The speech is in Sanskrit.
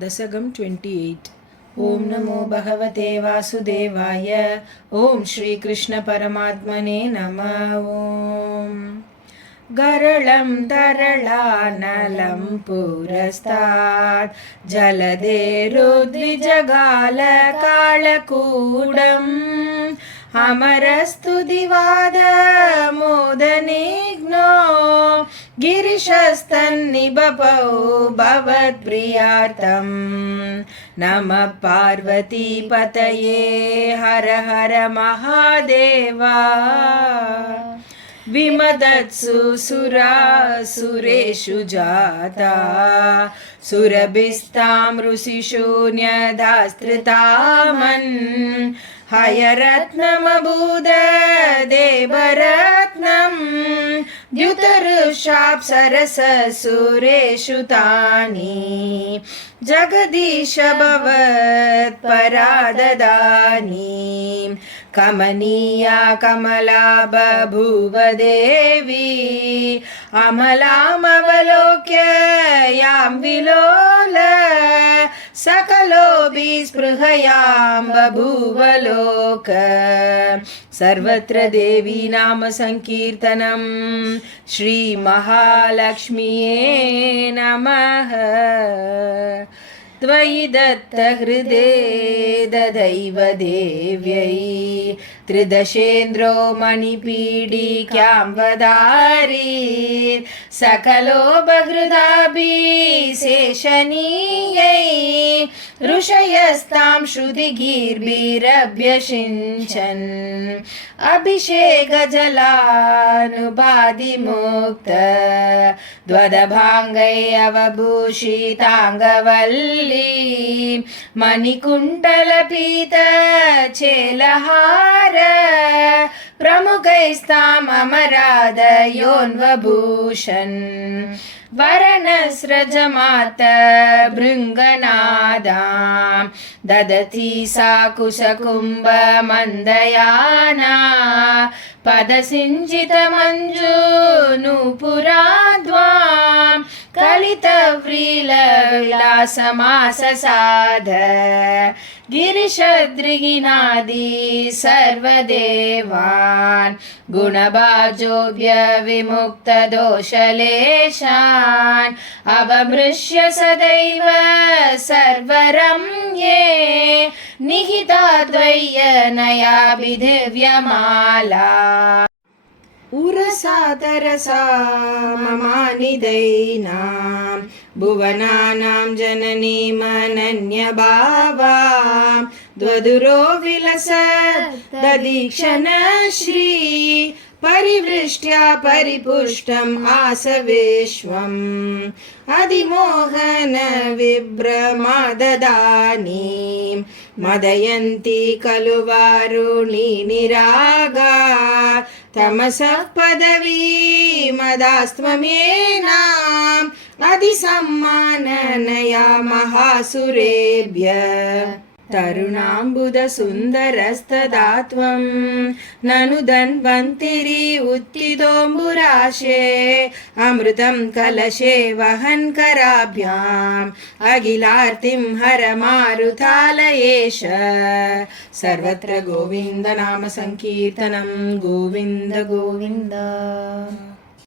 दशकं 28। ओम नमो भगवते वासुदेवाय। ओम श्री कृष्ण परमात्मने नमः। ओम गरलं तरलानलं पुरस्तात् जलधेरुद्विजगालकालकूटम् अमरस्तु दिवादमोदनिघ्नो गिरिशस्तन्निबपौ भवत्प्रियार्थम्। नमः पार्वतीपतये हर हर महादेवा। विमदत्सु सुरासुरेषु जाता सुरभिस्तां ऋषिषु न्यधास्त्रितामन् हयरत्नमबूद देवरत्नम् द्युतरुषाप्सरससुरेषु तानि जगदीश भवत्पराददानि। कमनीया कमला बभूव देवी अमलामवलोक्य यां विलोल सकलोऽपि स्पृहयां बभूव लोक। सर्वत्र देवी नाम संकीर्तनं श्री महालक्ष्मीये नमः। त्वयि दत्तहृदे ददैव देव्यै त्रिदशेन्द्रो मणिपीडिकां वदारि सकलो बहृदाभिशेषणीयै ऋषयस्तां श्रुतिगीर्भिरभ्यषिञ्चन् अभिषेकजलानुबाधिमुक्त द्वदभाङ्गै अवभूषिताङ्गवल्ली मणिकुण्डलपीत चेलहार प्रमुखैस्तामराधयोन्वभूषन् वरनस्रजमात भृङ्गनादां ददति सा कुशकुम्भमन्दयाना पदसिञ्चितमञ्जूनुपुराद्वां कलितव्रीलविलासमाससाद गिरिशद्रिगिनादि सर्वदेवान् गुणभाजोऽव्यविमुक्तदोषलेशान् अवमृश्य सदैव सर्वरम्ये निहिताद्वय्यनयाभिदिव्यमाला उरसातरसा ममानिदैनां भुवनानां जननीमनन्यभावा द्वदुरो विलसददीक्षण श्री परिवृष्ट्या परिपुष्टम् आसविश्वम् अधिमोहन विभ्रमाददानीं मदयन्ति खलु वारुणी निरागा तमसः पदवी मदास्त्वमेनाम् अधिसम्माननया महासुरेभ्य तरुणाम्बुदसुन्दरस्तदा त्वं ननु धन्वन्तिरि उत्थितोऽम्बुराशे अमृतं कलशे वहन् कराभ्याम् अखिलार्तिं हर मारुतालयेश। सर्वत्र गोविन्द नाम संकीर्तनं गोविन्द गोविन्द।